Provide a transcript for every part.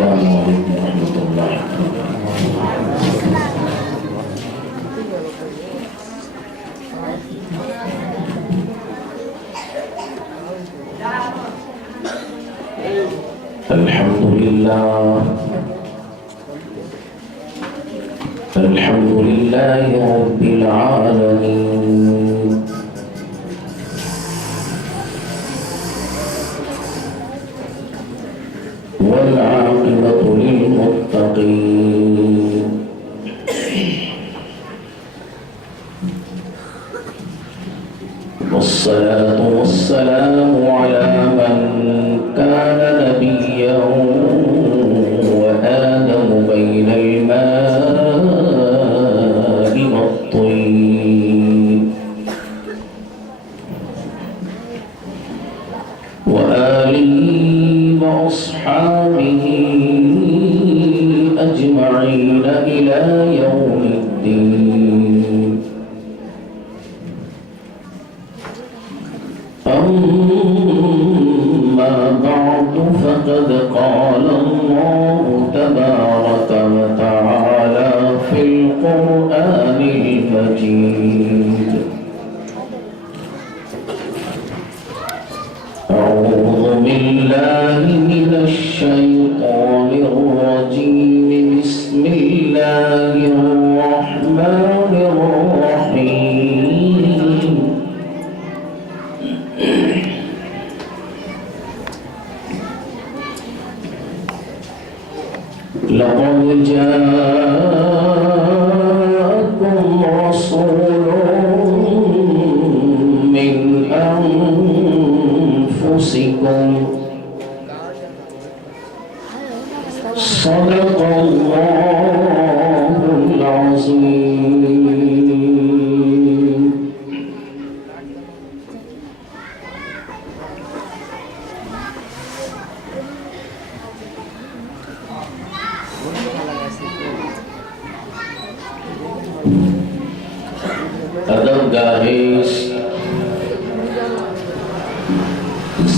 السلام علیکم ورحمۃ اللہ الحمد للہ رب العالمین والعاقبۃ للمتقین والصلاة والسلام على من كان نبيا وآدم بين الماء والطين وآله وأصحابه أجمعين إلى يوم الدين. أما بعد فقد قال الله تبارك وتعالى في القرآن المجيد: أعوذ بالله من الشيطان الرجيم. بسم الله الرحمن الرحيم. لقد جاءكم رسول من أنفسكم صدق الله العظيم. ادبگاہ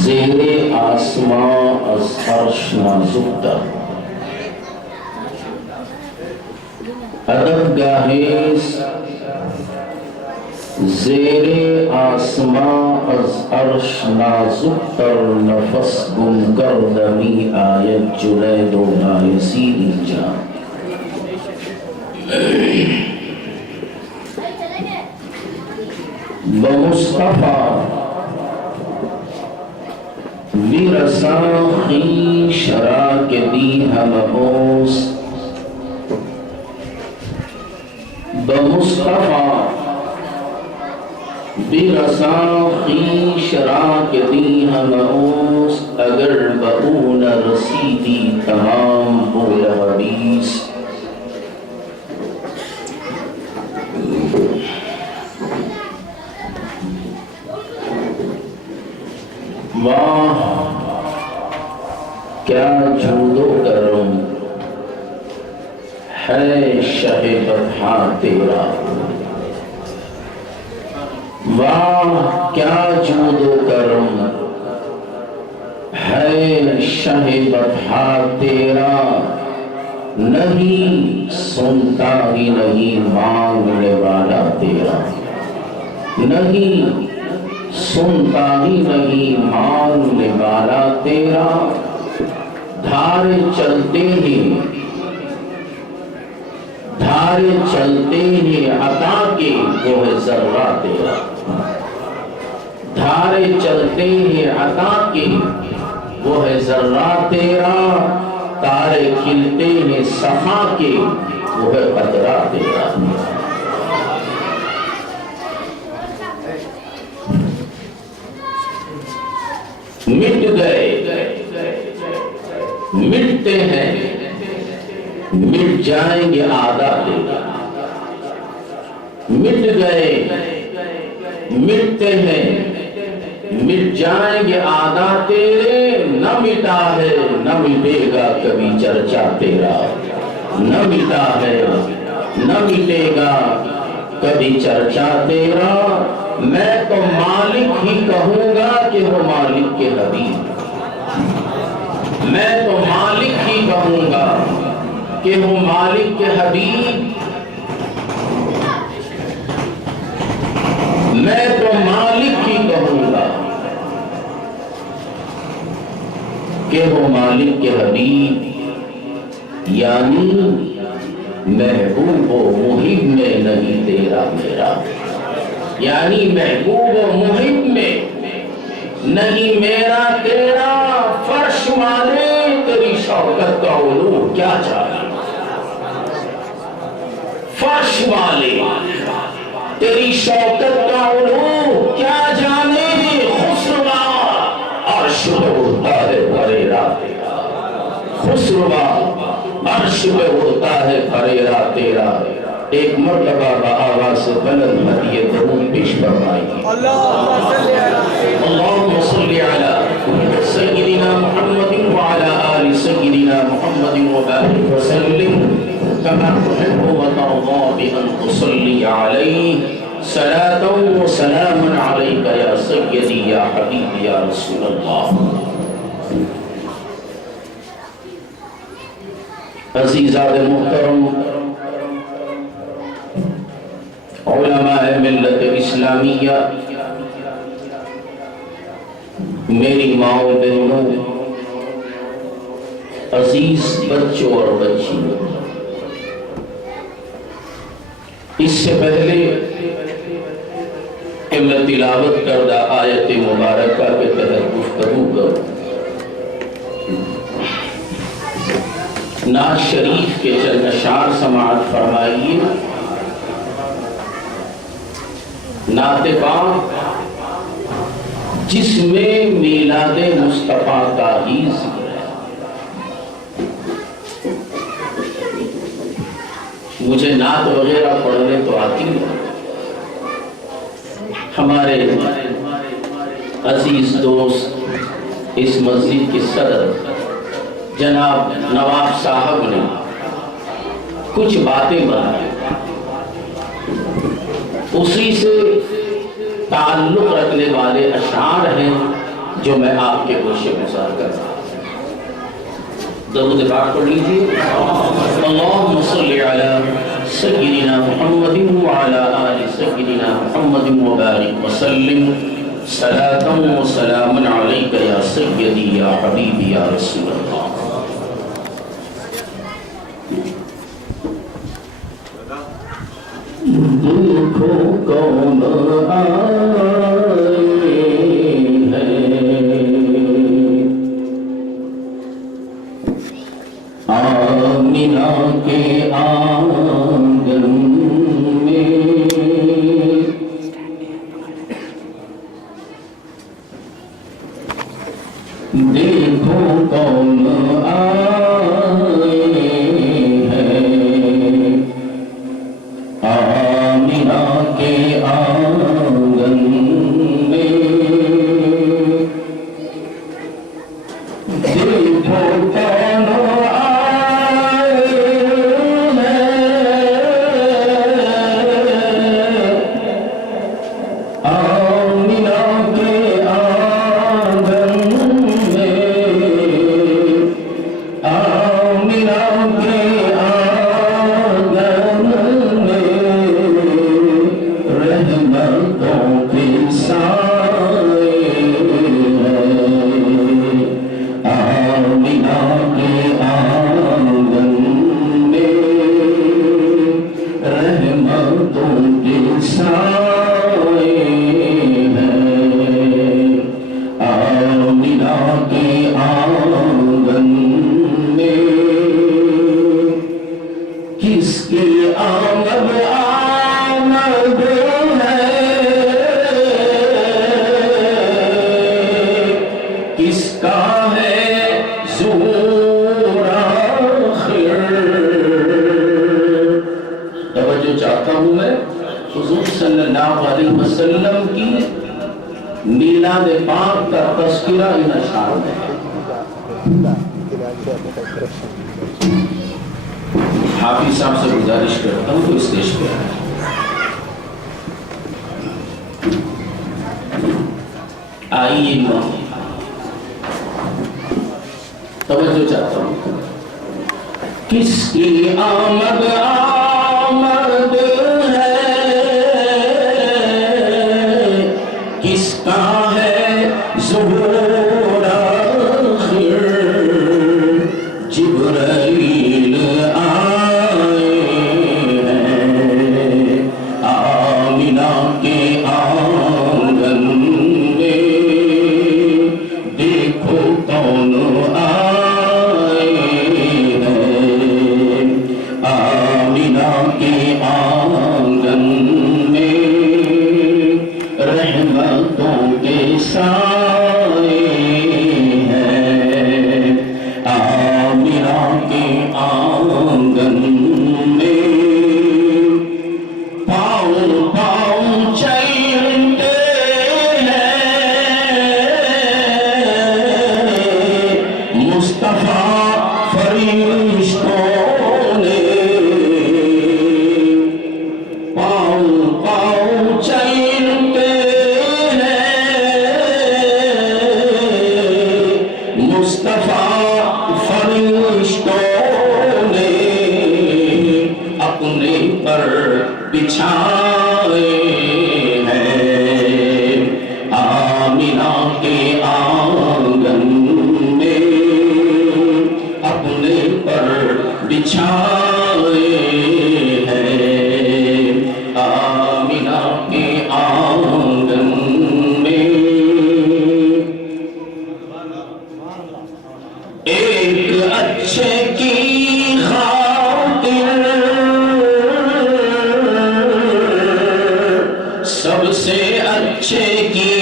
زیر آسماں از عرش نازکتر، ادبگاہ زیر آسماں از عرش نازکتر، نفس گم کردمی آیت جلید و نایسیری جان. بمصطفیٰ برساخی شراک دی ہمہوس، بمصطفیٰ برساخی شراک دی ہمہوس، اگر بہون رسیدی تمام بول حدیث. واہ کیا جود و کرم ہے شہ بطحا تیرا، واہ کیا جود و کرم ہے شہ بطحا تیرا. نہیں سنتا ہی نہیں مانگنے والا تیرا، نہیں سنتا ہی نہیں مانگنے والا تیرا. دھارے چلتے ہیں عطا کے وہ ہے ذرہ تیرا، دھارے چلتے ہیں عطا کے وہ ہے ذرہ تیرا. تارے کھلتے ہیں صفا کے وہ ہے قطرہ تیرا. مٹ گئے مٹتے ہیں مٹ جائیں گے آدھا تیرا. مٹ گئے مٹتے ہیں مٹ جائیں گے آدھا تیرے. نہ مٹا ہے نہ مٹے گا کبھی چرچا تیرا، نہ مٹا ہے نہ مٹے گا کبھی چرچا تیرا. میں تو مالک ہی کہوں گا کہ وہ مالک کے حبیب. میں تو مالک ہی کہوں گا کہ وہ مالک کے حبیب، میں تو مالک ہی کہوں گا کہ وہ مالک کے حبیب، یعنی محبوب و محب میں نہیں تیرا میرا، یعنی محبوب و محب میں نہیں میرا تیرا، فرش والے تیری شوکت کا علو کیا جانے، فرش والے تیری شوکت کا علو کیا جانے، خسروا عرش پہ اڑتا ہے پریرا تیرا، خسروا عرش پہ اڑتا ہے پریرا تیرا۔ ایک مرتبہ بآواز بلند مدیہ درود پیش فرمائیے۔ اللہم صلی علی سیدنا محمد وعلی آل سیدنا محمد وبارک وسلم کما تحب وترضى بأن تصلی علیہ صلاة و سلام علیک یا سیدی یا حبیب یا رسول اللہ۔ عزیزان محترم، علماء ملت اسلامیہ، میری ماں و بہنوں، عزیز بچوں اور بچیوں، اس سے پہلے کہ میں تلاوت کردہ آیت مبارکہ کے تحت گفتگو کروں، نعت شریف کے چند اشعار سماعت فرمائیے۔ نعت پاک جس میں میلاد مصطفیٰ کا ہی ذکر ہے۔ مجھے نعت وغیرہ پڑھنے تو آتی ہے، ہمارے عزیز دوست اس مسجد کے صدر جناب نواب صاحب نے کچھ باتیں بتائیں، اسی سے تعلق رکھنے والے اشعار ہیں جو میں آپ کے گوشے گزار کر رہا ہوں۔ درود پاک پڑھ لیجیے۔ اللہم صلی علی سیدنا محمد وعلی آل سیدنا محمد وبارک وسلم صلاة و سلام علیک یا سیدی یا حبیب یا رسول اللہ۔ دیکھو کون آئے ہیں آمینہ کے آنگن میں، دیکھو کون آئے ہیں آمینہ کے آنگن میں، دیکھو کون آئے ہیں آمینہ کے آنگن میں، آمینہ کے آنگن میں، رحمتوں کے سائے ہیں، آمینہ کے آنگن میں، رحمتوں کے سائے ہیں، آمینہ کے آنگن میں، کس کی آمد آمد ہے، کس کا ہے ظہور آخر۔ توجہ چاہتا ہوں میں حضور صلی اللہ علیہ وسلم کی میلاد پاک کا تذکرہ ان اشعار میں ہے۔ حافظ صاحب سے گزارش کرتا ہوں تو اسٹیج پہ آئیے۔ توجہ چاہتا ہوں. کس کی آمد آمد ہے، کس کا ہے ظہور آخر، جبرائیل آئے ہیں آمینہ کے آنگن میں، دیکھو کون آئے ہیں آمینہ کے آنگن میں، رحمتوں کے سائے ہیں آمینہ کے آنگن میں، پاؤں پاؤں چلتے ہیں مصطفیٰ فرشتوں نے، پاؤں پاؤں چلتے مصطفیٰ فرشتوں نے، اپنے پر بچھائے ہیں آمینہ کے آنگن میں، اپنے پر بچھائے ہیں آمینہ کے آنگن میں. ایک اچھے کی خاطر سب سے اچھے کی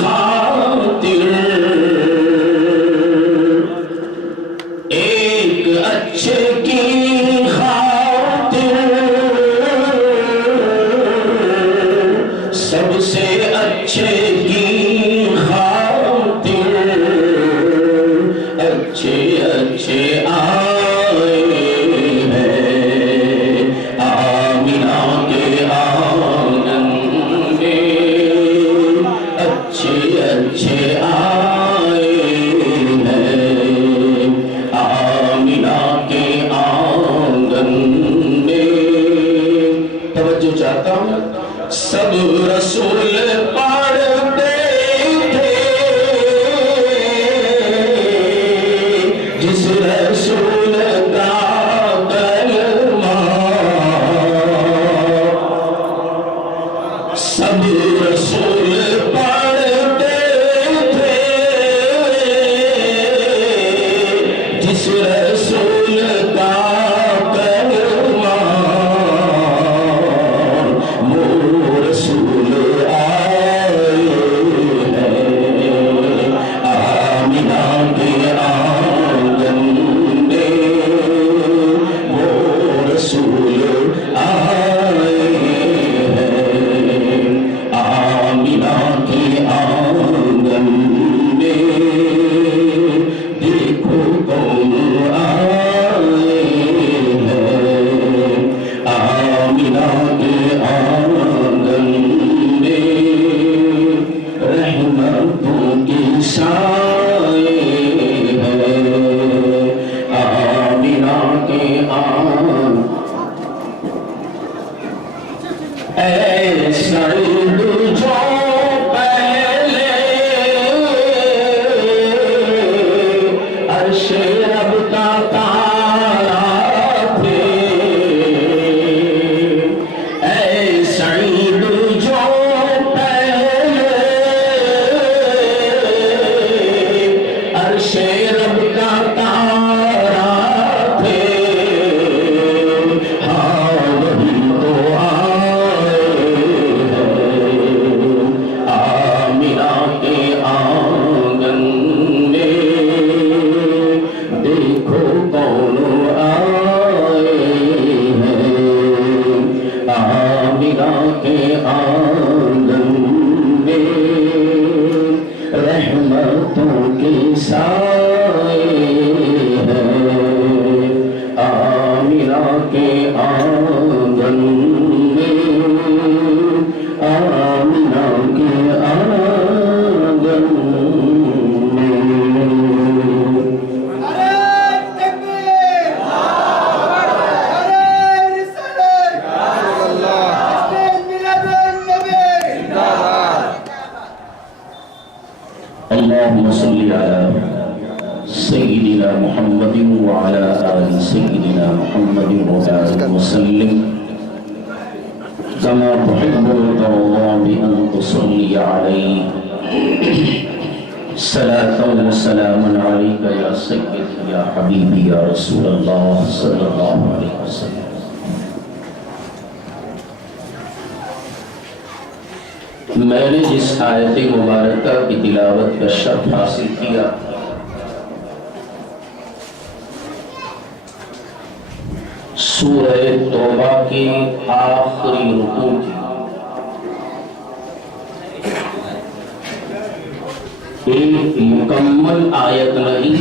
خاطر، ایک اچھے کی خاطر سب سے اچھے کی خاطر، اچھے اچھے آئے ہیں آمینہ کے آنگن میں، اچھے اچھے آئے ہیں آمینہ کے آنگن میں. توجہ چاہتا ہوں. سب رسول پڑھتے تھے جس رسول کا کلمہ، سب رسول پڑھتے تھے جس رسول کا کلمہ، وہ رسول آئے ہیں آمینہ کے آنگن میں، وہ رسول آئے ہیں آمینہ کے آنگن میں، دیکھو کون آئے ہیں آمینہ کے آنگن میں، رحمتوں کے سائے ہیں آمینہ کے آنگن. اے سعید جو پہلے عرش رب کا تارا تھے، اے سعید جو پہلے عرش رب کا تارا تھے، ہاں وہی تو آئے ہیں آمینہ کے آنگن میں، دیکھو کون آئے ہیں آمینہ کے آنگن میں، رحمتوں کے ساتھ صل على سيدنا محمد وعلى آل سيدنا محمد وبارك وسلم كما تحب وترضى بأن تصلي عليه صلاة وسلام عليك يا سيدي يا حبيبي يا رسول الله صلى الله عليه وسلم. میں نے جس آیت مبارکہ کی تلاوت کا شرف حاصل کیا سورہ توبہ کی آخری رکوع کی ایک مکمل آیت نہیں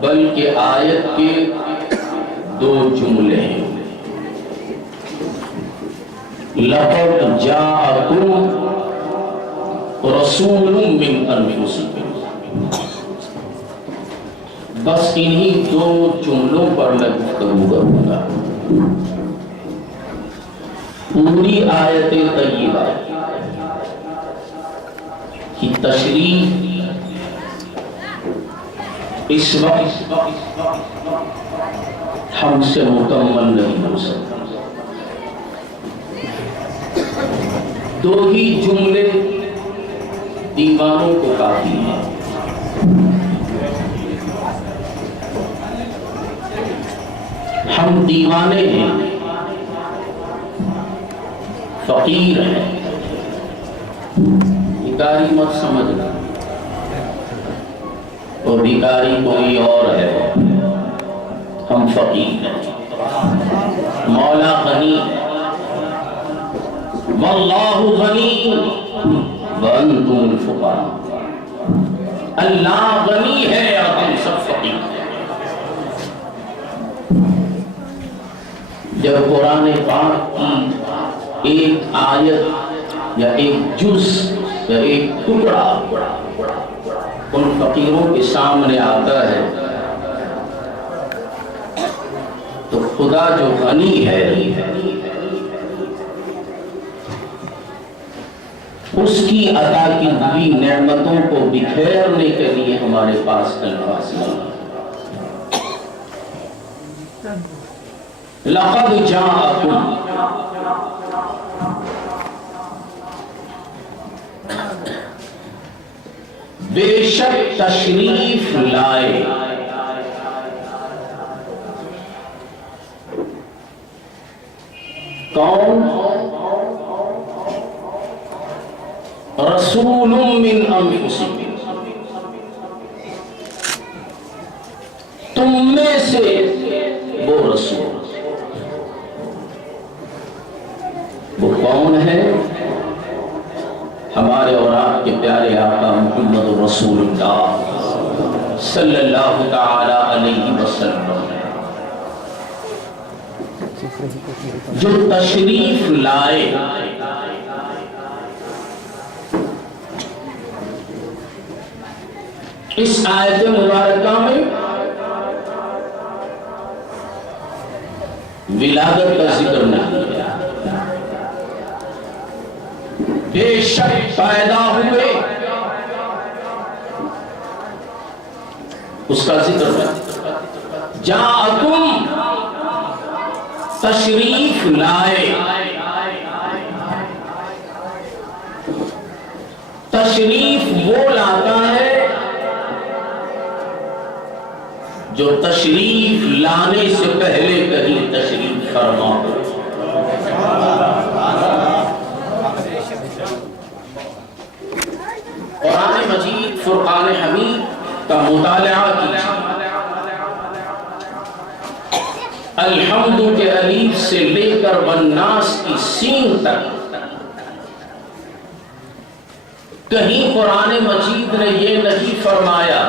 بلکہ آیت کے 2 جملے ہیں. لَقَدْ جَاءَكُمْ رَسُولٌ مِّنْ أَنفُسِكُمْ. بس انہی 2 جملوں پر میں گفتگو کروں گا. پوری آیت طیبہ کی تشریح اس وقت ہم سے مکمل نہیں ہو سکتا. 2 ہی جملے دیوانوں کو کافی ہیں. ہم دیوانے ہیں، فقیر ہیں. بھکاری مت سمجھنا، اور بھکاری کوئی اور ہے. ہم فقیر ہیں، مولا غنی ہے. واللہ غنی وانتم الفقراء. اللہ غنی ہے اور ہم سب فقیر ہیں. جب قرآن پاک کی ایک آیت یا ایک جز یا ایک ٹکڑا ان فقیروں کے سامنے آتا ہے تو خدا جو غنی ہے اس کی عطا کی ہوئی نعمتوں کو بکھیرنے کے لیے ہمارے پاس الفاظ نہیں. لقد جاءکم، بے شک تشریف لائے. کون؟ رسول من انفسکم، تم میں سے وہ رسول. وہ کون ہے؟ ہمارے اور آپ کے پیارے آقا محمد رسول اللہ صلی اللہ تعالی علیہ وسلم جو تشریف لائے. اس آیت مبارکہ میں ولادت کا ذکر نہیں ہے. بے شک پیدا ہوئے اس کا ذکر ہے. جاءکم تشریف لائے. تشریف وہ لاتا ہے جو تشریف لانے سے پہلے کہیں تشریف فرما ہو. قرآن مجید فرقان حمید کا مطالعہ کیجیے. الحمد کے الف سے لے کر والناس کی سین تک کہیں قرآن مجید نے یہ نہیں فرمایا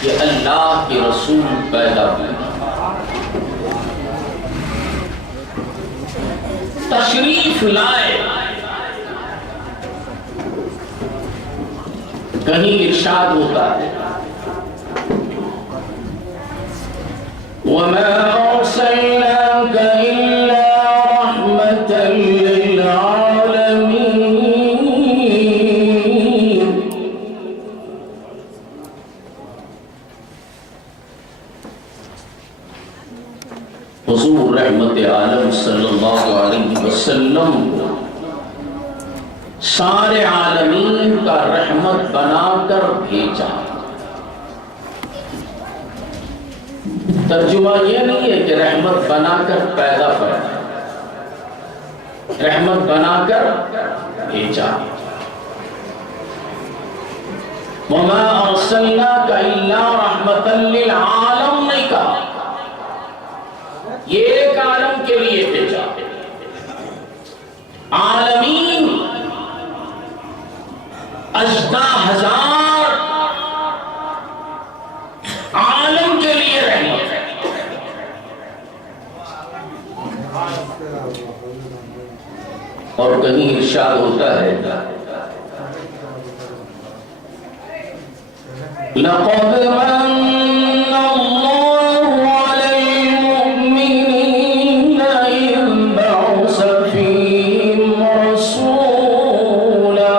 کہ اللہ کے رسول پیدا ہوئے. تشریف لائے. کہیں ارشاد ہوتا ہے وَمَا أَرْسَلْنَاكَ إِلَّا رَحْمَةً لِلْعَالَمِينَ. حضور رحمت عالم صلی اللہ علیہ وسلم کو سارے عالمین کا رحمت بنا کر بھیجا۔ ترجمہ یہ نہیں ہے کہ رحمت بنا کر پیدا کرنا، رحمت بنا کر بھیجا۔ وَمَا أَرْسَلْنَاكَ إِلَّا رَحْمَةً لِلْعَالَمِ نہیں کہا، یہ ایک عالم کے لیے بھیجا۔ عالمین اجزا ہزار عالم کے لیے رحمت ہے۔ اور کہیں ارشاد ہوتا ہے لَقَدْ مَنَّ اللَّهُ عَلَى الْمُؤْمِنِينَ إِذْ بَعَثَ فِيهِمْ رَسُولًا۔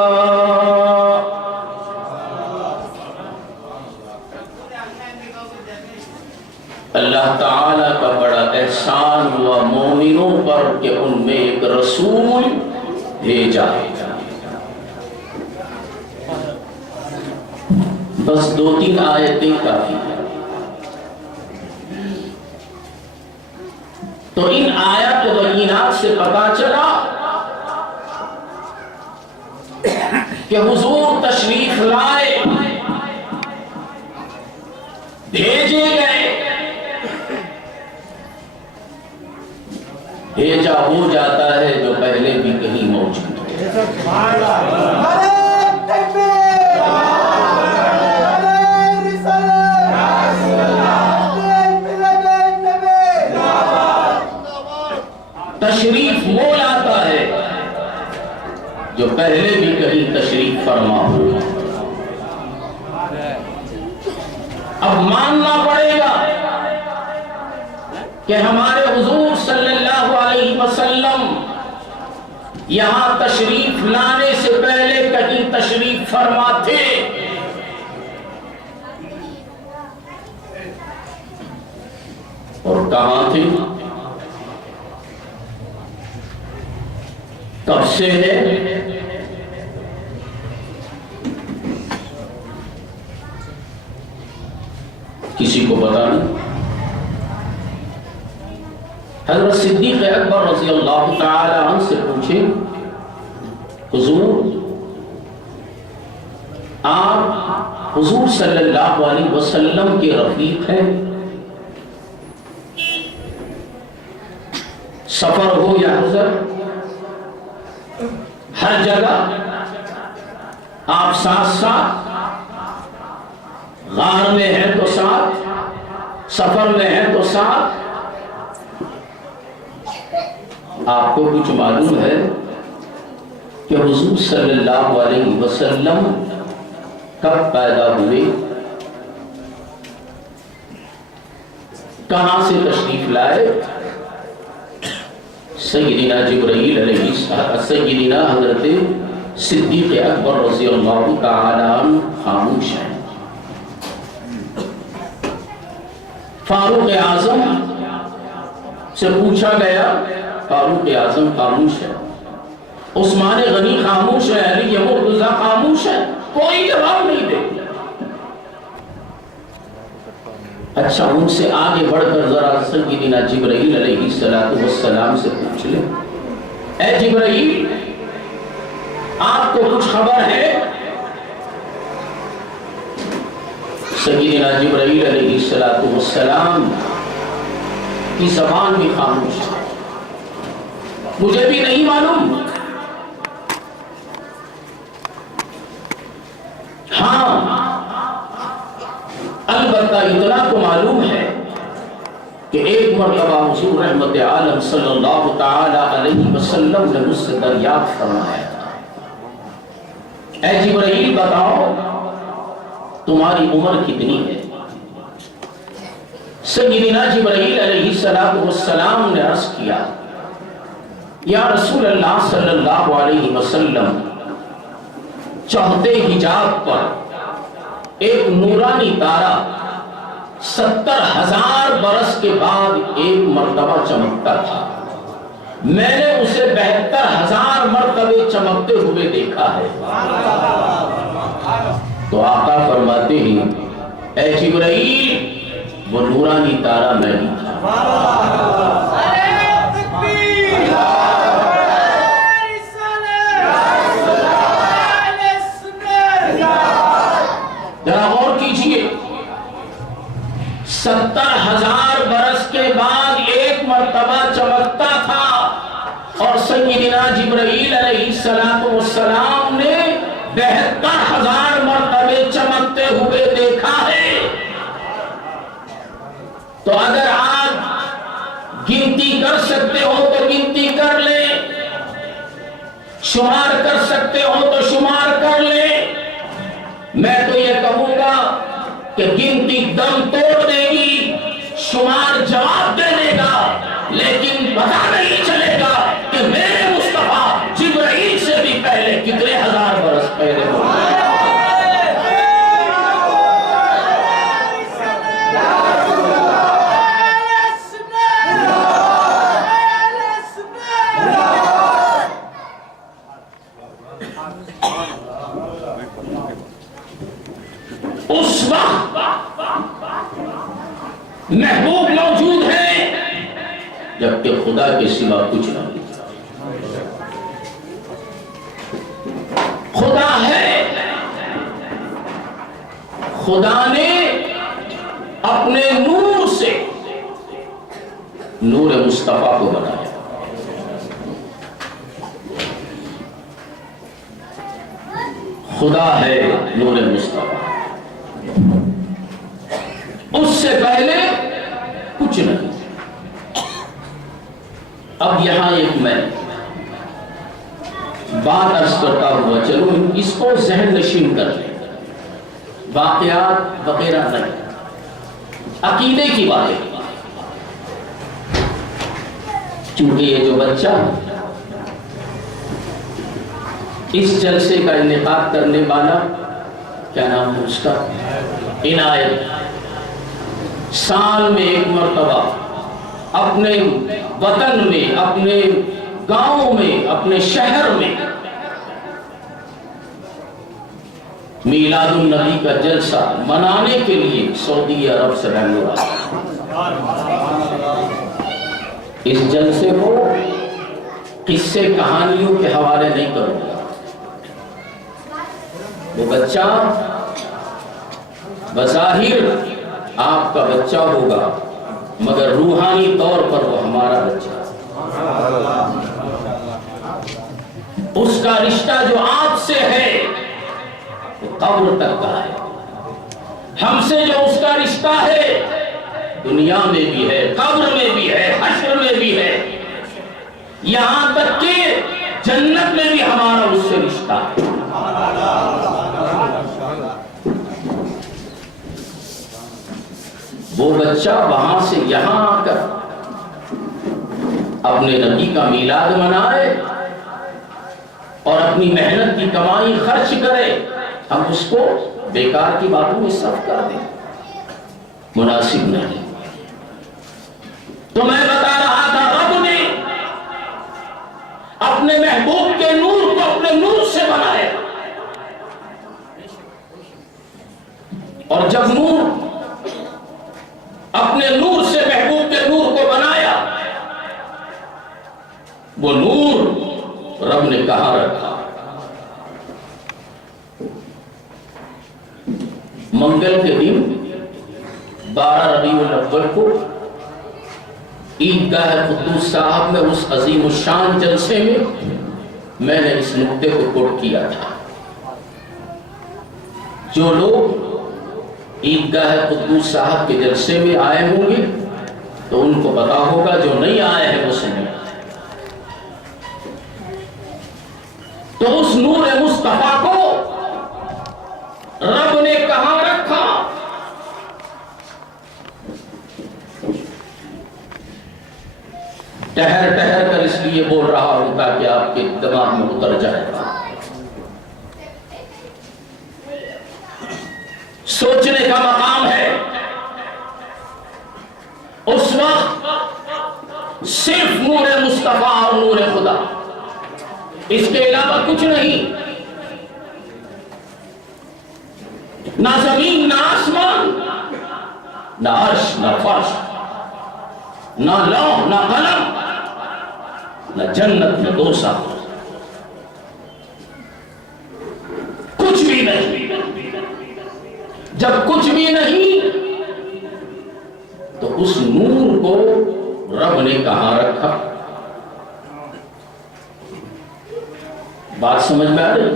اللہ تعالیٰ کا بڑا احسان ہوا مومنوں پر کہ ان میں ایک رسول بھیجا۔ بس 2-3 آیتیں کافی ہیں۔ تو ان آیات و بینات سے پتہ چلا کہ حضور تشریف لائے، بھیجے گئے، بھیجا ہو جاتا ہے جو پہلے بھی کہیں موجود ہے۔ تشریف وہ لاتا ہے جو پہلے بھی کہیں تشریف فرما ہو۔ اب ماننا پڑے گا کہ ہمارے حضور صلی اللہ علیہ وسلم یہاں تشریف لانے سے پہلے کہیں تشریف فرما تھے۔ اور کہاں تھے؟ کب سے ہے؟ کسی کو پتا نہیں۔ حضرت صدیق اکبر رضی اللہ تعالی عنہ سے پوچھے حضور آپ حضور صلی اللہ علیہ وسلم کے رفیق ہیں، سفر ہو یا حضر ہر جگہ آپ ساتھ ساتھ، غار میں ہیں تو ساتھ، سفر میں ہیں تو ساتھ۔ آپ کو کچھ معلوم ہے کہ حضور صلی اللہ علیہ وسلم کب پیدا ہوئے، کہاں سے تشریف لائے؟ سیدنا جبرائیل علیہ سیدنا حضرت صدیق اکبر رضی اللہ تعالی عنہ خاموش ہیں۔ فاروق اعظم سے پوچھا گیا، فاروق اعظم خاموش ہے، عثمان غنی خاموش ہے، علی مرتضیٰ خاموش ہے، کوئی جواب نہیں دے۔ اچھا ان سے آگے بڑھ کر ذرا سیدنا جبرائیل علیہ السلام سے پوچھ لیں، اے جبرائیل آپ کو کچھ خبر ہے؟ سیدنا جبرائیل علیہ السلام کی زبان بھی خاموش ہے، مجھے بھی نہیں معلوم۔ ہاں البتہ اتنا تو معلوم ہے کہ ایک مرتبہ حضور رحمت عالم صلی اللہ تعالی علیہ وسلم نے مجھ سے دریافت فرمایا تھا، اے جبرائیل بتاؤ تمہاری عمر کتنی ہے؟ سیدنا جبرائیل علیہ السلام نے عرض کیا، یا رسول اللہ صلی اللہ علیہ وسلم، چوتھے حجاب پر ایک نورانی تارا 70,000 برس کے بعد ایک مرتبہ چمکتا تھا، میں نے اسے 72,000 مرتبے چمکتے ہوئے دیکھا ہے۔ تو آقا فرماتے ہیں اے جبرائیل، وہ نورانی تارا میں نہیں تھا۔ ذرا غور کیجئے، 70,000 برس کے بعد ایک مرتبہ چمکتا تھا، اور سیدنا جبرائیل علیہ السلام نے 72,000 مرتبے چمکتے ہوئے دیکھا ہے۔ تو اگر آپ گنتی کر سکتے ہو تو گنتی کر لیں، شمار کر سکتے ہو تو شمار کر لیں۔ میں تو یہ کہوں گا کہ گنتی دم توڑ دے گی، شمار جواب دے دے گا، لیکن پتہ نہیں چلے گا کہ میرے مصطفیٰ جبرائیل سے بھی پہلے کتنے ہزار برس پہلے ہو۔ اس وقت محبوب موجود ہیں جبکہ خدا کے سوا کچھ نہیں۔ خدا ہے، خدا نے اپنے نور سے نور مصطفیٰ کو بنایا۔ خدا ہے نور مصطفیٰ، اس سے پہلے کچھ نہیں۔ اب یہاں ایک میں بات عرض کرتا ہوا چلو اس کو ذہن نشین کر لیں، واقعات وغیرہ نہیں، عقیدے کی باتیں۔ چونکہ یہ جو بچہ اس جلسے کا انعقاد کرنے والا، کیا نام ہے اس کا، عنایت، سال میں ایک مرتبہ اپنے وطن میں، اپنے گاؤں میں، اپنے شہر میں میلاد النبی کا جلسہ منانے کے لیے سعودی عرب سے بنگلور آیا۔ اس جلسے کو قصے کہانیوں کے حوالے نہیں کروں گا۔ وہ بچہ بظاہر آپ کا بچہ ہوگا، مگر روحانی طور پر وہ ہمارا بچہ ہے۔ اس کا رشتہ جو آپ سے ہے وہ قبر تک کا ہے، ہم سے جو اس کا رشتہ ہے دنیا میں بھی ہے، قبر میں بھی ہے، حشر میں بھی ہے، یہاں تک کہ جنت میں بھی ہمارا اس سے رشتہ ہے۔ وہ بچہ وہاں سے یہاں آ کر اپنے نبی کا میلاد منائے اور اپنی محنت کی کمائی خرچ کرے، ہم اس کو بیکار کی باتوں میں صرف کر دیں، مناسب نہیں۔ تو میں بتا رہا تھا رب نے اپنے محبوب کے نور کو اپنے نور سے بنایا، اور جب نور اپنے نور سے محبوب کے نور کو بنایا، وہ نور رب نے کہاں رکھا؟ منگل کے دن 12 ربیع الاول کو عیدگاہ قدوس صاحب میں اس عظیم الشان جلسے میں نے اس نقطے کو کوٹ کیا تھا۔ جو لوگ عیدگاہ قدوس صاحب کے جلسے میں آئے ہوں گے تو ان کو پتا ہوگا، جو نہیں آئے ہیں وہ سنیں۔ تو اس نور مصطفیٰ کو رب نے کہاں رکھا؟ ٹہر ٹہر کر اس لیے بول رہا ہوں تاکہ آپ کے دماغ میں اتر جائے گا، سوچنے کا مقام ہے۔ صرف نور مصطفیٰ اور نور خدا، اس کے علاوہ کچھ نہیں، نہ زمین نہ آسمان، نہ عرش نہ فرش، نہ لوح نہ قلم، نہ جنت نہ دوزخ، کچھ بھی نہیں۔ جب کچھ بھی نہیں تو اس نور کو رب نے کہاں رکھا؟ بات سمجھ میں آ رہی ہے؟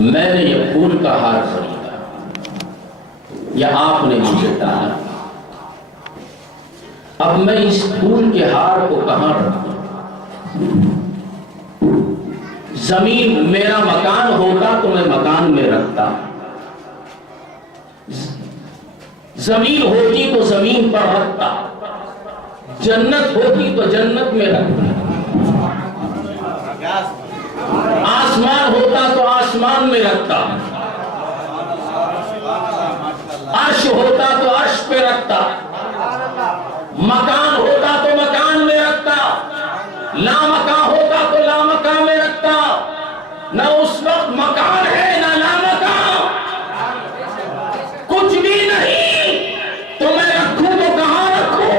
میں نے یہ پھول کا ہار خریدا یا آپ نے مجھے ڈالا، اب میں اس پھول کے ہار کو کہاں رکھوں؟ زمین میرا مکان ہوتا تو میں مکان میں رکھتا، زمین ہوتی تو زمین پر رکھتا، جنت ہوتی تو جنت میں رکھتا، آسمان ہوتا تو آسمان میں رکھتا، عرش ہوتا تو عرش پہ رکھتا، مکان ہوتا تو مکان میں رکھتا، لامکان ہوتا تو لامکان میں رکھتا۔ نہ اس وقت مکان ہے نہ لامکان، کچھ بھی نہیں تو میں رکھوں تو کہاں رکھوں؟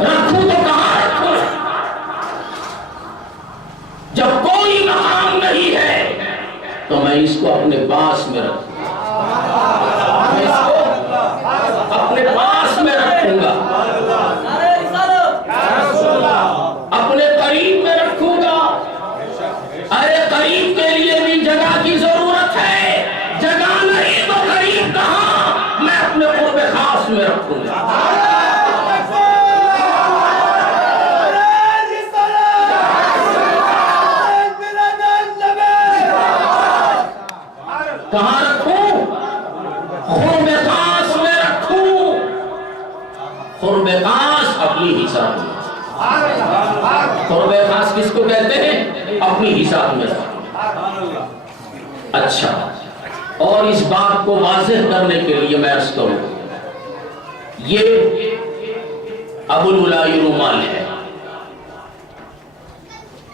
رکھوں تو کہاں رکھوں؟ جب کوئی مقام نہیں ہے تو میں اس کو اپنے پاس میں رکھوں، میں اس کو اپنے پاس میں رکھوں گا، اپنے قریب میں رکھوں گا۔ ارے قریب کے لیے بھی جگہ کی ضرورت ہے، جگہ نہیں تو قریب کہاں؟ میں اپنے قرب خاص میں رکھوں گا۔ کہاں رکھوں؟ قرب خاص میں رکھوں۔ قرب خاص اپنی حساب میں، قرب خاص کس کو کہتے ہیں؟ اپنی حساب میں رکھوں۔ اچھا، اور اس بات کو واضح کرنے کے لیے میں عرض کروں، یہ ابو العلائی رومال ہے،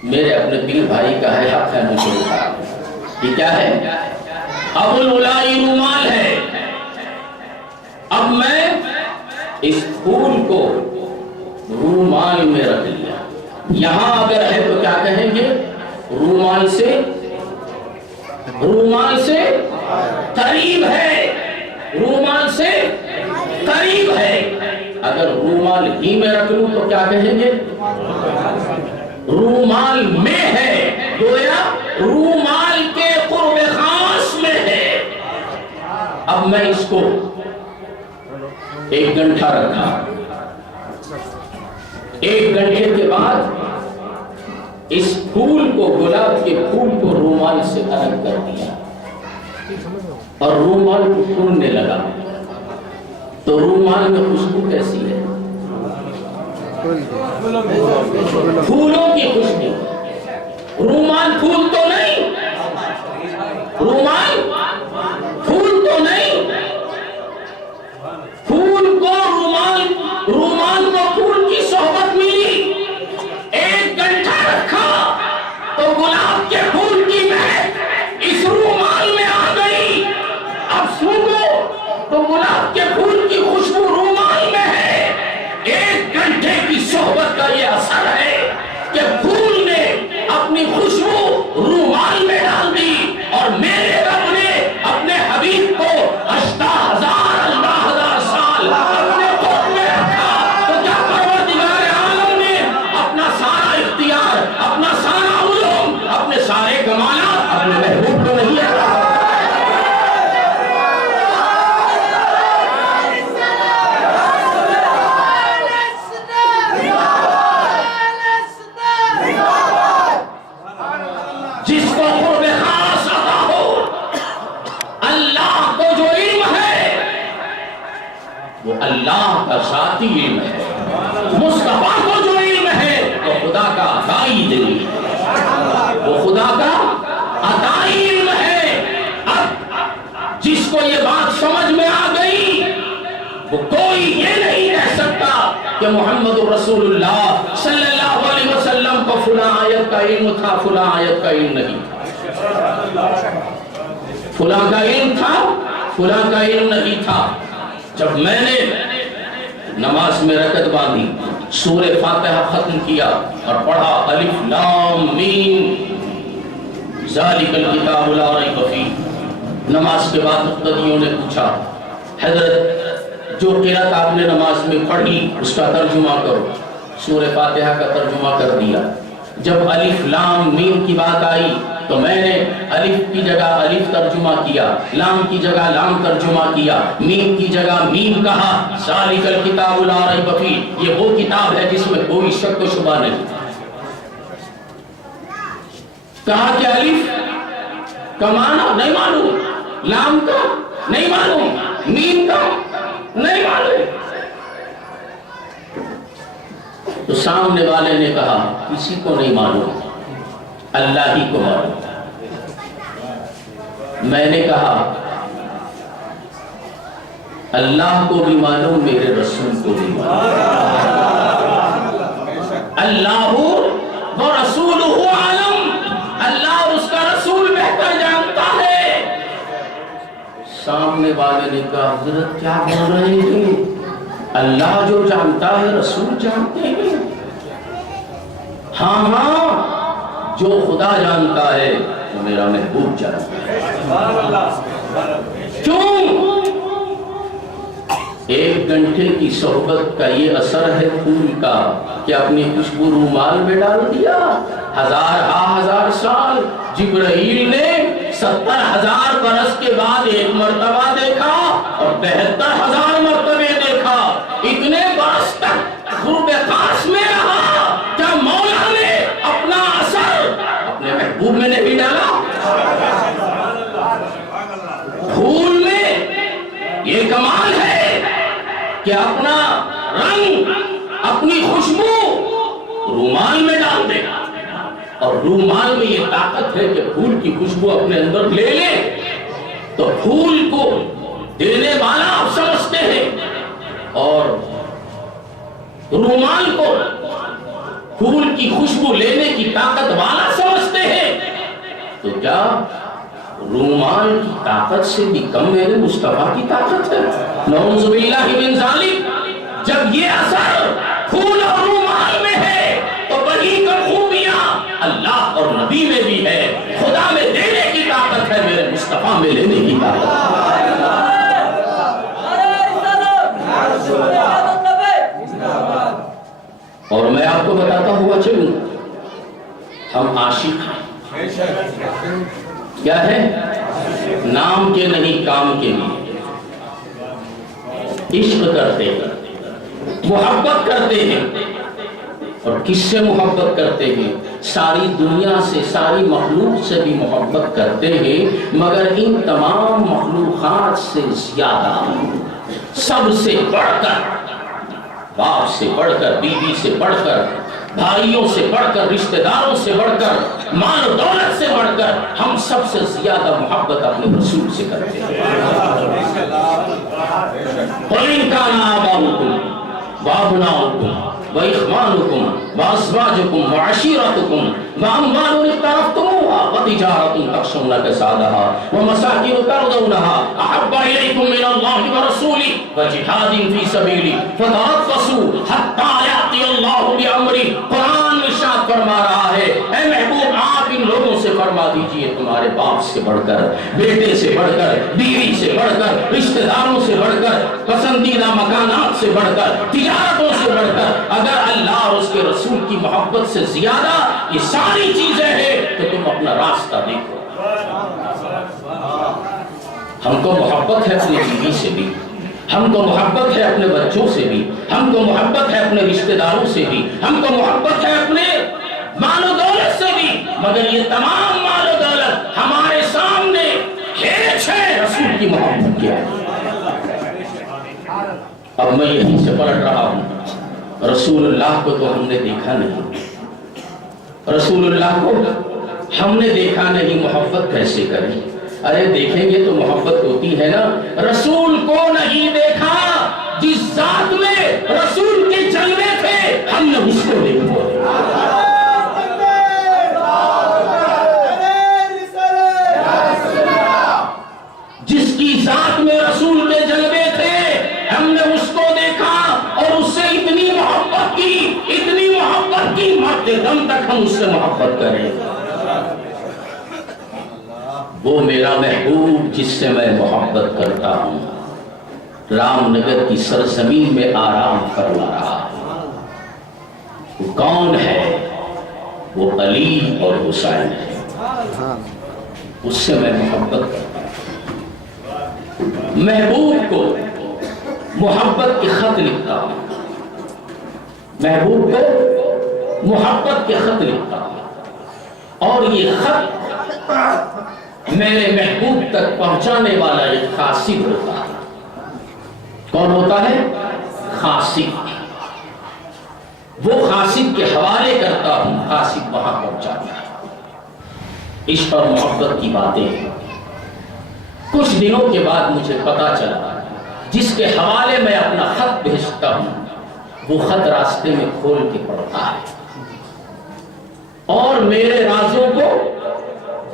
میرے اپنے پیر بھائی کا ہے، حق ہے مجھے بتانا یہ کیا ہے؟ ابو العلائی رومال ہے۔ اب میں اس پھول کو رومال میں رکھ لیا، یہاں اگر ہے تو کیا کہیں گے؟ رومال سے قریب ہے، رومال سے قریب ہے۔ اگر رومال ہی میں رکھ لوں تو کیا کہیں گے؟ رومال میں ہے، گویا رومال کے قرب خاص میں ہے۔ اب میں اس کو 1 گھنٹہ رکھا، 1 گھنٹے کے بعد اس پھول کو، گلاب کے پھول کو رومال سے الگ کر دیا اور رومال کو پھولنے لگا، تو رومال میں خوشبو کیسی ہے؟ پھولوں کی خوشبو۔ رومال پھول تو نہیں، رومال پھول تو نہیں، پھول کو رومال کو پھول کی صحبت ملی، 1 گھنٹہ رکھا تو گلاب کے پھول کی مہک اس رومال میں آ گئی۔ اب سنو تو گلاب کے پھول کی خوشبو رومال میں ہے، 1 گھنٹے کی صحبت کا یہ اثر ہے کہ پھول نے اپنی خوشبو رومال میں ڈال دی، اور میرے رب نے اپنے حبیب کو 80,000 سال اپنے قرب میں رکھا۔ تو کیا پروردگار عالم نے اپنا سارا اختیار، اپنا سارا علوم، اپنے سارے کمالات اپنے محبوب کو نہیں رکھا؟ جس کو قرب خاص عطا ہو، اللہ کو جو علم ہے وہ اللہ کا ذاتی علم ہے، مصطفیٰ کو جو علم ہے وہ خدا کا عطائی علم ہے، وہ خدا کا عطائی علم ہے۔ اب جس کو کہ محمد رسول اللہ صلی اللہ علیہ وسلم کو فلاں آیت کا علم تھا، فلاں آیت کا علم نہیں تھا، فلاں کا علم تھا، فلاں کا علم نہیں تھا۔ جب میں نے نماز میں رکعت باندھی، سورہ فاتحہ ختم کیا اور پڑھا الف لام میم ذالک الکتاب لا ریب فیہ، نماز کے بعد مقتدیوں نے پوچھا حضرت جو قرأت آپ نے نماز میں پڑھی اس کا ترجمہ کرو، سورہ فاتحہ کا ترجمہ کر دیا۔ جب الف لام میم کی بات آئی تو میں نے الف کی جگہ الف ترجمہ کیا، لام کی جگہ لام ترجمہ کیا، میم کی جگہ میم کہا، ذالک الکتاب لا ریب فیہ، یہ وہ کتاب ہے جس میں کوئی شک و شبہ نہیں۔ کہا کہ الف کا معنی نہیں معلوم، لام کا نہیں معلوم، میم کا نہیں معلوم۔ تو سامنے والے نے کہا کسی کو نہیں معلوم، اللہ ہی کو معلوم۔ میں نے کہا اللہ کو بھی معلوم، میرے رسول کو بھی معلوم، اللہ ورسولہ عالم، اللہ اور اس کا رسول بہتر جانتا ہے۔ سامنے والے نے کہا حضرت کیا بول رہے ہیں، اللہ جو جانتا ہے رسول جانتے ہیں؟ ہاں ہاں، جو خدا جانتا ہے وہ میرا محبوب جانتا ہے۔ کیوں؟ 1 گھنٹے کی صحبت کا یہ اثر ہے پھول کا کہ اپنی خوشبو رومال میں ڈال دیا۔ 1000 سال جبرائیل نے 70,000 برس کے بعد 1 مرتبہ دیکھا اور 72,000 مرتبے دیکھا، اتنے برس تک قرب خاص میں رہا، کیا مولا نے اپنا اثر اپنے محبوب میں نہیں ڈالا؟ پھول میں یہ کمال ہے کہ اپنا رنگ، اپنی خوشبو رومال میں ڈال دے، اور رومال میں یہ طاقت ہے کہ پھول کی خوشبو اپنے اندر لے لے تو پھول کو دینے والا آپ سمجھتے ہیں اور رومال کو پھول کی خوشبو لینے کی طاقت والا سمجھتے ہیں، تو کیا رومال کی طاقت سے بھی کم میرے مصطفیٰ کی طاقت ہے؟ نعوذ باللہ من ذالک۔ جب یہ اثر پھول اور رومال میں ہے تو وہی کا خوبیاں اللہ اور نبی میں بھی ہے۔ خدا میں دینے کی طاقت ہے، میرے مصطفیٰ میں لینے کی طاقت ہے۔ اور میں آپ کو بتاتا ہوا چلوں، ہم عاشق ہیں۔ کیا ہے؟ نام کے نہیں، کام کے لیے عشق کرتے ہیں، محبت کرتے ہیں۔ اور کس سے محبت کرتے ہیں؟ ساری دنیا سے، ساری مخلوق سے بھی محبت کرتے ہیں، مگر ان تمام مخلوقات سے زیادہ، سب سے بڑھ کر، باپ سے بڑھ کر، بیوی سے بڑھ کر، بھائیوں سے بڑھ کر، رشتہ داروں سے بڑھ کر، مال و دولت سے بڑھ کر، ہم سب سے زیادہ محبت اپنے رسول سے کرتے ہیں۔ قُلْ إِنْ كَانَ آبَاؤُكُمْ وَأَبْنَاؤُكُمْ وَإِخْوَانُكُمْ وَأَزْوَاجُكُمْ وَعَشِيرَتُكُمْ وَأَمْوَالٌ اقْتَرَفْتُمُوهَا وَتِجَارَةٌ تَخْشَوْنَ كَسَادَهَا وَمَسَاكِنُ تَرْضَوْنَهَا أَحَبَّ إِلَيْكُم مِّنَ اللَّهِ وَرَسُولِهِ وَجِهَادٍ فِي سَبِيلِهِ فَتَرَبَّصُوا حَتَّىٰ يَأْتِيَ اللَّهُ بِأَمْرِهِ۔ قرآن ارشاد فرما رہا ہے، اے محبوب آپ ان لوگوں سے فرما دیجئے، تمہارے باپ سے بڑھ کر، بیٹے سے بڑھ کر، بیوی سے بڑھ کر، رشتہ داروں سے بڑھ کر، پسندیدہ مکانات سے بڑھ کر، تجارتوں سے بڑھ کر، اگر اللہ اور اس کے رسول کی محبت سے زیادہ یہ ساری چیزیں ہیں تو تم اپنا راستہ دیکھو۔ ہم کو محبت ہے اپنی بیوی سے بھی، ہم کو محبت ہے اپنے بچوں سے بھی، ہم کو محبت ہے اپنے رشتہ داروں سے بھی، ہم کو محبت ہے اپنے مال و دولت سے بھی، مگر یہ تمام مال و دولت ہمارے سامنے ہیچ ہے، رسول کی محبت کیا ہے۔ اب میں یہیں سے پلٹ رہا ہوں، رسول اللہ کو تو ہم نے دیکھا نہیں، رسول اللہ کو ہم نے دیکھا نہیں، محبت کیسے کریں؟ ارے دیکھیں گے تو محبت ہوتی ہے نا۔ رسول کو نہیں دیکھا، جس ذات میں رسول کے جلوے ہم اس سے محبت کریں. وہ میرا محبوب جس سے میں محبت کرتا ہوں رام نگر کی سرزمین میں آرام فرما رہا ہے. وہ کون ہے؟ وہ علی اور حسین ہے. اس سے میں محبت کرتا ہوں. محبوب کو محبت کے خط لکھتا ہوں. محبوب کو محبت کے خط لکھتا ہوں. اور یہ خط میرے محبوب تک پہنچانے والا ایک قاصد ہوتا ہے. کون ہوتا ہے؟ قاصد. وہ قاصد کے حوالے کرتا ہوں، قاصد وہاں پہنچاتا ہے. عشق اور محبت کی باتیں. کچھ دنوں کے بعد مجھے پتا چلا جس کے حوالے میں اپنا خط بھیجتا ہوں وہ خط راستے میں کھول کے پڑھتا ہے اور میرے رازوں کو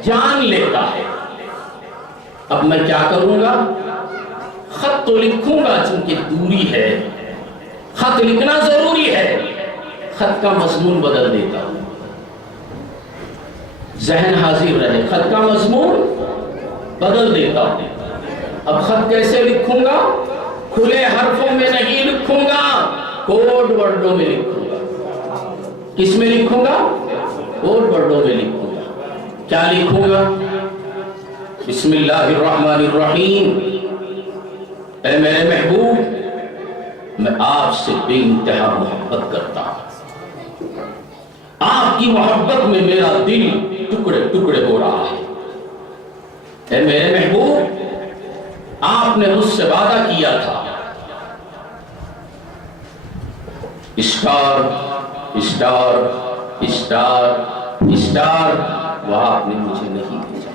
جان لیتا ہے. اب میں کیا کروں گا؟ خط تو لکھوں گا چونکہ دوری ہے، خط لکھنا ضروری ہے. خط کا مضمون بدل دیتا ہوں. ذہن حاضر رہے، خط کا مضمون بدل دیتا ہوں. اب خط کیسے لکھوں گا؟ کھلے حرفوں میں نہیں لکھوں گا، کوڈ ورڈوں میں لکھوں گا. کس میں لکھوں گا؟ کوڈ ورڈوں میں لکھوں گا. کیا لکھوں گا؟ بسم اللہ الرحمن الرحیم. اے میرے محبوب، میں آپ سے بے انتہا محبت کرتا ہوں. آپ کی محبت میں میرا دل ٹکڑے ٹکڑے ہو رہا ہے. اے میرے محبوب، آپ نے مجھ سے وعدہ کیا تھا اسٹار اسٹار اسٹار اسٹار، وہ آپ نے مجھے نہیں بھیجا.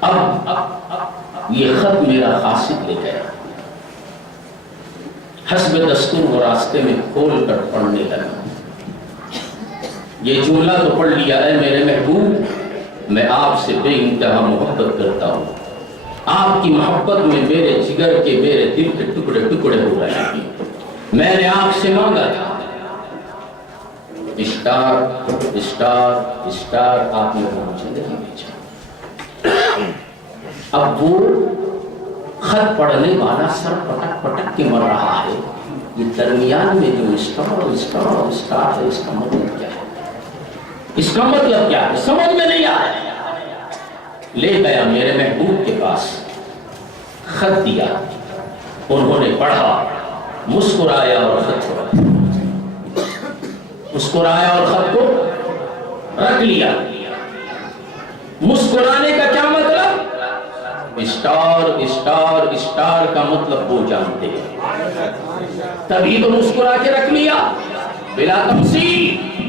اب یہ خط میرا قاصد لے گیا. حسب دستور وہ راستے میں کھول کر پڑھنے لگا. یہ جملہ تو پڑھ لیا، اے میرے محبوب، میں آپ سے بے انتہا محبت کرتا ہوں. آپ کی محبت میں میرے جگر کے، میرے دل کے ٹکڑے ٹکڑے ہو رہے ہیں. میں نے آپ سے مانگا تھا اسٹار اسٹار اسٹار، آپ نے مجھے نہیں بھیجا. اب وہ خط پڑھنے والا سر پٹک پٹک کے مر رہا ہے. یہ درمیان میں جو اسٹار اسٹار اسٹار ہے، اس کا مطلب کیا ہے؟ اس کا مطلب کیا ہے؟ سمجھ میں نہیں آ رہا. لے گیا میرے محبوب کے پاس، خط دیا. انہوں نے پڑھا، مسکرایا اور خط چھوڑا. مسکرایا اور خط کو رکھ لیا. مسکرانے کا کیا مطلب؟ اسٹار اسٹار اسٹار کا مطلب وہ جانتے ہیں. تبھی تو مسکرا کے رکھ لیا بلا تفصیل.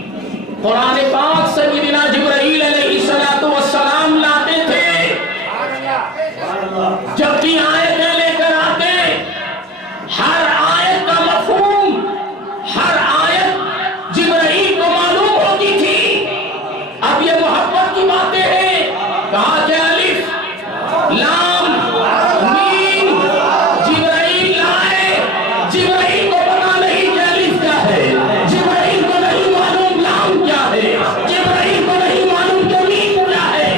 قرآن پاک سیدنا جبرائیل علیہ السلام لاتے تھے. جب بھی آیتیں لے کر آتے، ہر آیت کا مفہوم، ہر آیت جبرائیل کو معلوم ہوتی تھی. اب یہ محبت کی باتیں ہیں. کہا کہ الف لام میم، جبرائیل لائے. جبرائیل کو پتا نہیں کہ الف کیا ہے، جبرائیل کو نہیں معلوم لام کیا ہے، جبرائیل کو نہیں معلوم کہ میم کیا ہے.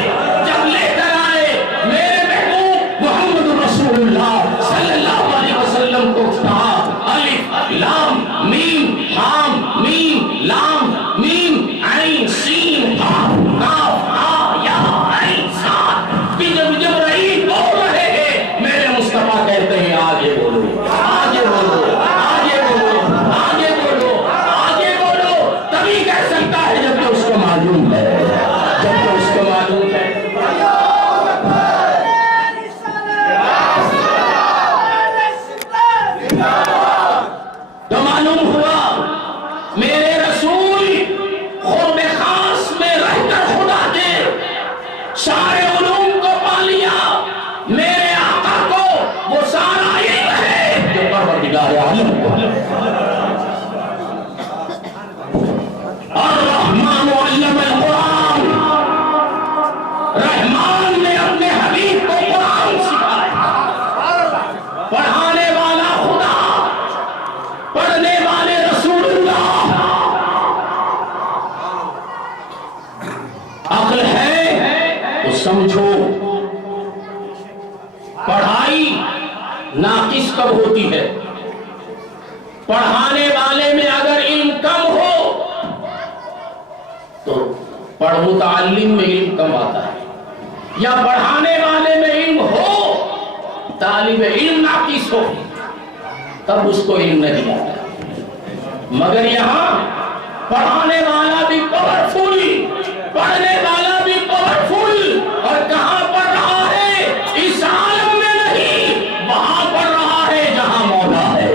جب لے کر آئے میرے محبوب محمد رسول اللہ صلی اللہ علیہ وسلم کو کہا الف لام میم حام میم لام میم عین سین ہا کاف ہا یا عین صاد. جب جبرائیل بول رہے ہیں، میرے مصطفیٰ کہتے ہیں آگے بولو، آگے بولو، آگے بولو، آگے بولو، آگے بولو. تبھی کہہ سکتا ہے جب کہ اس کو معلوم ہے، جب کہ اس کو معلوم ہے. تو معلوم ہوا میرے رسول قرب خاص میں رہ کر خدا کے سارے علوم کو پا لیا. میرے آقا کو وہ سارا علم ہے جو پروردگار عالم کو. الرحمن علم القرآن، رحمان نے اپنے حبیب کو قرآن سکھایا. پڑھانے والا خدا، پڑھنے اور متعلم میں علم کم آتا ہے، یا پڑھانے والے میں علم ہو، طالب علم ناقص ہو، تب اس کو علم نہیں آتا۔ مگر یہاں پڑھانے والا بھی پاورفل، پڑھنے والا بھی پاورفل، اور کہاں پڑھ رہا ہے؟ اس عالم میں نہیں، وہاں پڑھ رہا ہے جہاں مولا ہے۔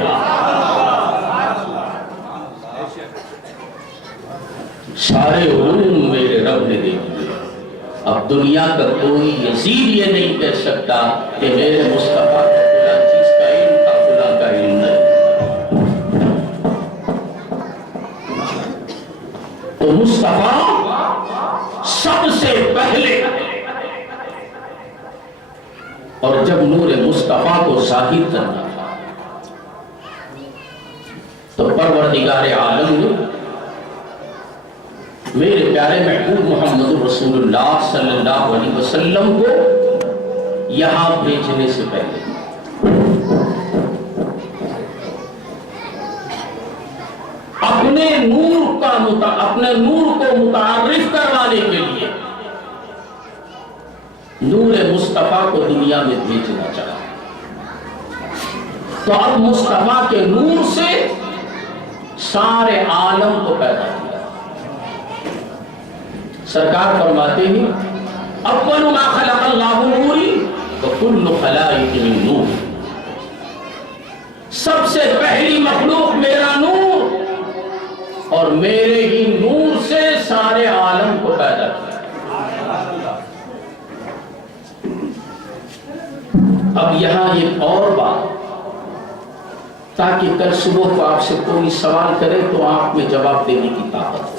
سارے علوم میرے رب نے دے دیے، اب دنیا کا کوئی یزید یہ نہیں کہہ سکتا کہ میرے مصطفیٰ کو فلاں چیز کا علم تھا، فلاں کا علم نہیں۔ تو مصطفیٰ سب سے پہلے، اور جب نور مصطفیٰ کو ظاہر کرنا تھا تو پروردگار عالم نے میرے پیارے محبوب محمد رسول اللہ صلی اللہ علیہ وسلم کو یہاں بھیجنے سے پہلے اپنے نور کو متعارف کروانے کے لیے نور مصطفیٰ کو دنیا میں بھیجنا چاہا۔ تو اب مصطفیٰ کے نور سے سارے عالم کو پیدا کیا۔ سرکار فرماتے ہیں اول ما خلق اللہ نوری وکل خلائق من نور، سب سے پہلی مخلوق میرا نور، اور میرے ہی نور سے سارے عالم کو پیدا کیا۔ اب یہاں ایک اور بات، تاکہ کل صبح کو آپ سے کوئی سوال کرے تو آپ میں جواب دینے کی طاقت ہو۔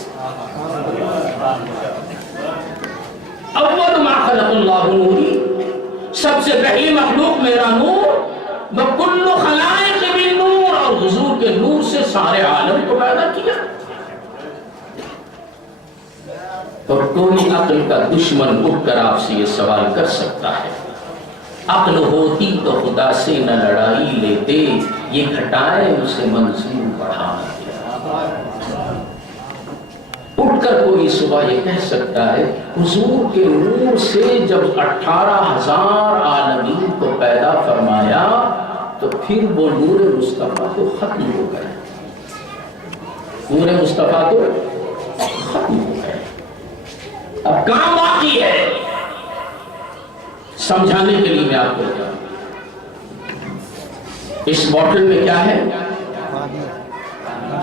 اول ما خلق اللہ نوری، سب سے پہلی مخلوق میرا نور، وکل خلائق من نور، اور حضور کے نور سے سارے عالم کو پیدا کیا۔ اور کوئی عقل کا دشمن اٹھ کر آپ سے یہ سوال کر سکتا ہے، عقل ہوتی تو خدا سے نہ لڑائی لیتے، یہ گھٹائے اسے منزل بڑھانا۔ اٹھ کر کوئی صبح یہ کہہ سکتا ہے حضور کے نور سے جب 18,000 عالمین کو پیدا فرمایا تو پھر وہ نور مصطفیٰ تو ختم ہو گئے، نور مصطفیٰ تو ختم ہو گئے، اب کام باقی ہے۔ سمجھانے کے لیے میں آپ کو بتا دوں، اس بوتل میں کیا ہے؟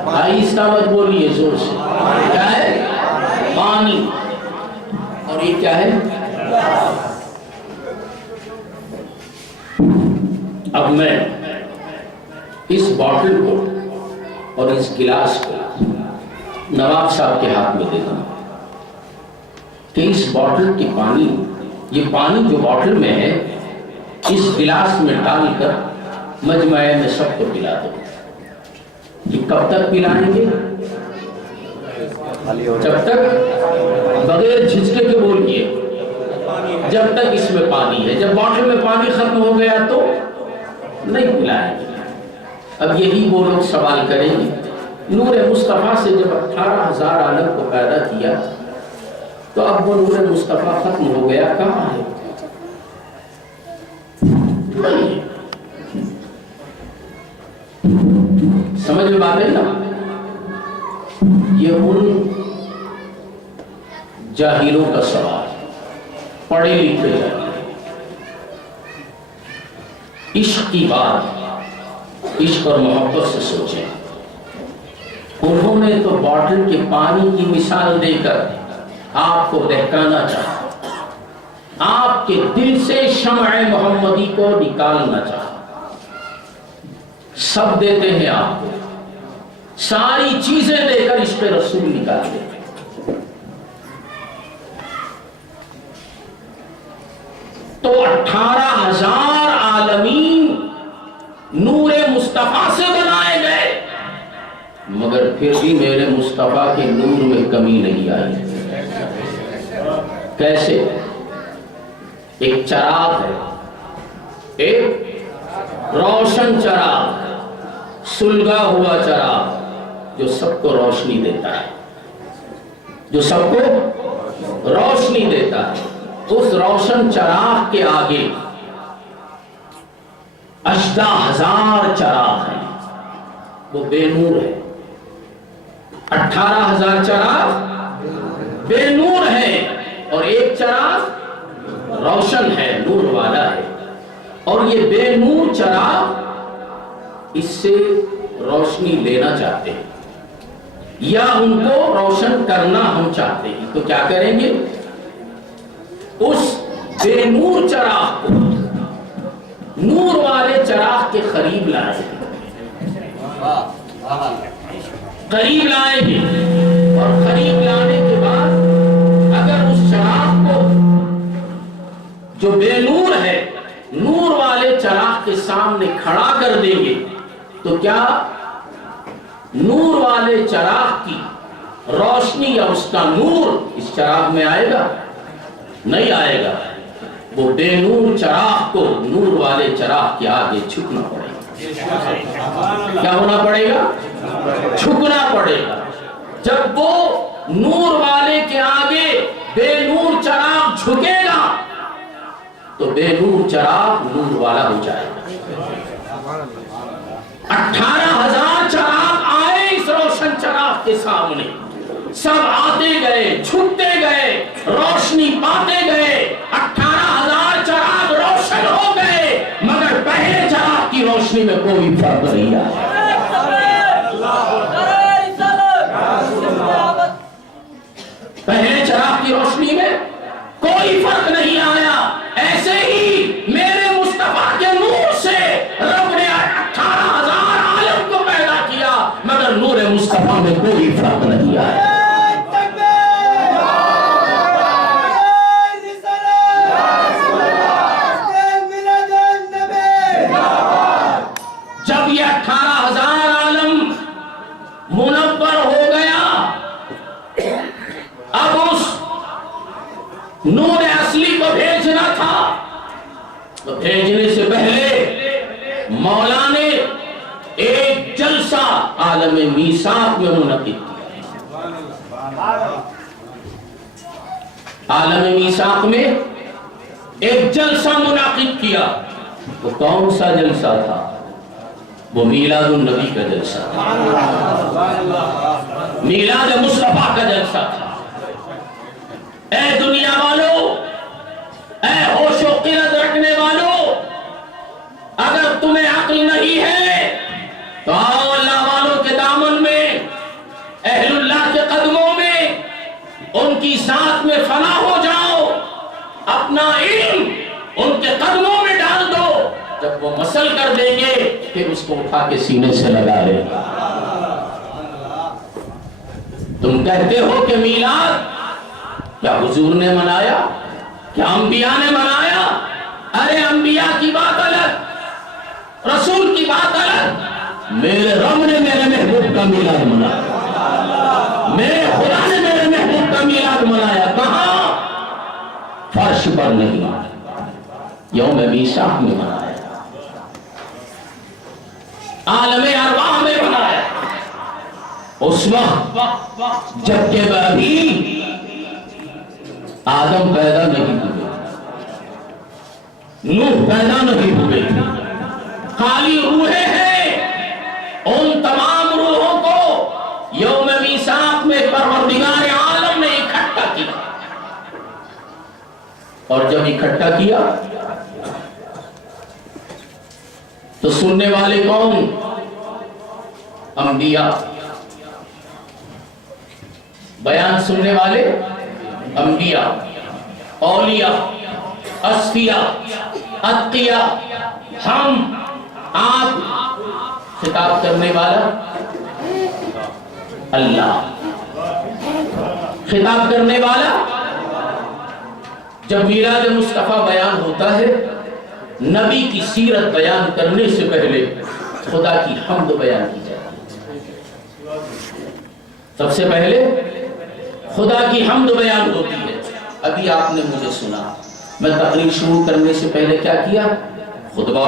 آہستہ مت بولیے، زور سے۔ کیا ہے؟ پانی۔ اور یہ کیا ہے؟ اب میں اس بوتل کو اور اس گلاس کو نواب صاحب کے ہاتھ میں دیتا ہوں کہ اس بوتل کی پانی، یہ پانی جو بوتل میں ہے اس گلاس میں ڈال کر مجمع میں سب کو پلا دو۔ یہ کب تک پلائیں گے؟ جب تک، بغیر جھجکے کے بولیے، جب تک اس میں پانی ہے۔ جب بوتل میں پانی ختم ہو گیا تو نہیں پلائیں گے۔ اب یہی وہ لوگ سوال کریں گے، نور مصطفیٰ سے جب 18,000 عالم کو پیدا کیا تو اب وہ نور مصطفیٰ ختم ہو گیا، کہاں ہے؟ سمجھ میں بات ہے نا؟ یہ ان جاہلوں کا سوال، پڑھے لکھے جاہل، عشق کی بات، عشق اور محبت سے سوچیں۔ انہوں نے تو بوتل کے پانی کی مثال دے کر آپ کو بہکانا چاہا، آپ کے دل سے شمع محمدی کو نکالنا چاہا۔ سب دیتے ہیں آپ کو، ساری چیزیں دے کر عشق رسول نکال دیتے ہیں۔ تو 18,000 عالمین نور مصطفیٰ سے بنائے گئے، مگر پھر بھی میرے مصطفیٰ کے نور میں کمی نہیں آئی۔ کیسے؟ ایک چراغ ہے، ایک روشن چراغ، سلگا ہوا چراغ جو سب کو روشنی دیتا ہے، جو سب کو روشنی دیتا ہے، اس روشن چراغ کے آگے 18,000 چراغ ہیں، وہ بے نور ہے۔ 18,000 چراغ بے نور ہے اور ایک چراغ روشن ہے، نور والا ہے۔ اور یہ بے نور چراغ اس سے روشنی لینا چاہتے ہیں یا ان کو روشن کرنا ہم چاہتے ہیں، تو کیا کریں گے؟ اس بے نور چراغ کو نور والے چراغ کے قریب لائیں گے، قریب لائیں گے، اور قریب لانے کے بعد اگر اس چراغ کو جو بے نور ہے نور والے چراغ کے سامنے کھڑا کر دیں گے تو کیا نور والے چراغ کی روشنی یا اس کا نور اس چراغ میں آئے گا؟ نہیں آئے گا۔ وہ بے نور چراغ کو نور والے چراغ کے آگے جھکنا پڑے گا۔ کیا ہونا پڑے گا؟ جھکنا پڑے گا۔ جب وہ نور والے کے آگے بے نور چراغ جھکے گا تو بے نور چراغ نور والا ہو جائے گا۔ 18,000 چراغ آئے اس روشن چراغ کے سامنے، سب آتے گئے، جھکتے گئے، روشنی پاتے گئے، 18,000 چراغ روشن ہو گئے، مگر پہلے چراغ کی روشنی میں کوئی فرق نہیں آیا۔ پہلے چراغ کی روشنی میں کوئی فرق نہیں آیا۔ ایسے ہی میرے مصطفیٰ کے نور سے رب نے 18,000 عالم کو پیدا کیا، مگر نور مصطفیٰ میں کوئی فرق نہیں آیا۔ جب یہ 18,000 عالم منور ہو گیا، اب اس نور اصلی کو بھیجنا تھا، تو بھیجنے سے پہلے مولا نے ایک جلسہ عالم میثاق میں منعقد کیا۔ عالم میثاق میں ایک جلسہ منعقد کیا۔ وہ کون سا جلسہ تھا؟ وہ میلاد النبی کا جلسہ تھا، میلاد مصطفیٰ کا جلسہ تھا۔ اے دنیا والو، اے ہوش و قرد رکھنے والو، اگر تمہیں عقل نہیں ہے تو آؤ اللہ والوں کے دامن میں، اہل اللہ کے قدموں میں، ان کی ذات میں فنا ہو جاؤ، اپنا علم ان کے قدموں میں ڈال دو، جب وہ مسل کر دیں گے پھر اس کو اٹھا کے سینے سے لگا لے۔ تم کہتے ہو کہ میلاد کیا حضور نے منایا؟ کیا انبیاء نے منایا؟ ارے انبیاء کی بات الگ، رسول کی بات الگ، میرے رب نے میرے محبوب کا میلاد منایا، میرے خدا نے میرے محبوب کا میلاد منایا۔ کہاں؟ فرش پر نہیں، یوم میثاق میں منایا، عالم ارواح میں منایا۔ اس وقت جب کہ ابھی آدم پیدا نہیں ہوئے، نوح پیدا نہیں ہوئے، خالی روحیں ہیں۔ ان تمام روحوں کو یوم میثاق میں پروردگار عالم نے اکٹھا کیا، اور جب اکٹھا کیا تو سننے والے کون؟ انبیاء۔ بیان سننے والے انبیاء، اولیاء، اصفیاء، اتقیاء، ہم، آپ۔ خطاب کرنے والا اللہ، خطاب کرنے والا۔ جب میلاد مصطفیٰ بیان ہوتا ہے، نبی کی سیرت بیان کرنے سے پہلے خدا کی حمد بیان کی جاتی ہے۔ سب سے پہلے خدا کی حمد بیان ہوتی ہے۔ ابھی آپ نے مجھے سنا، میں تقریر شروع کرنے سے پہلے کیا کیا؟ خطبہ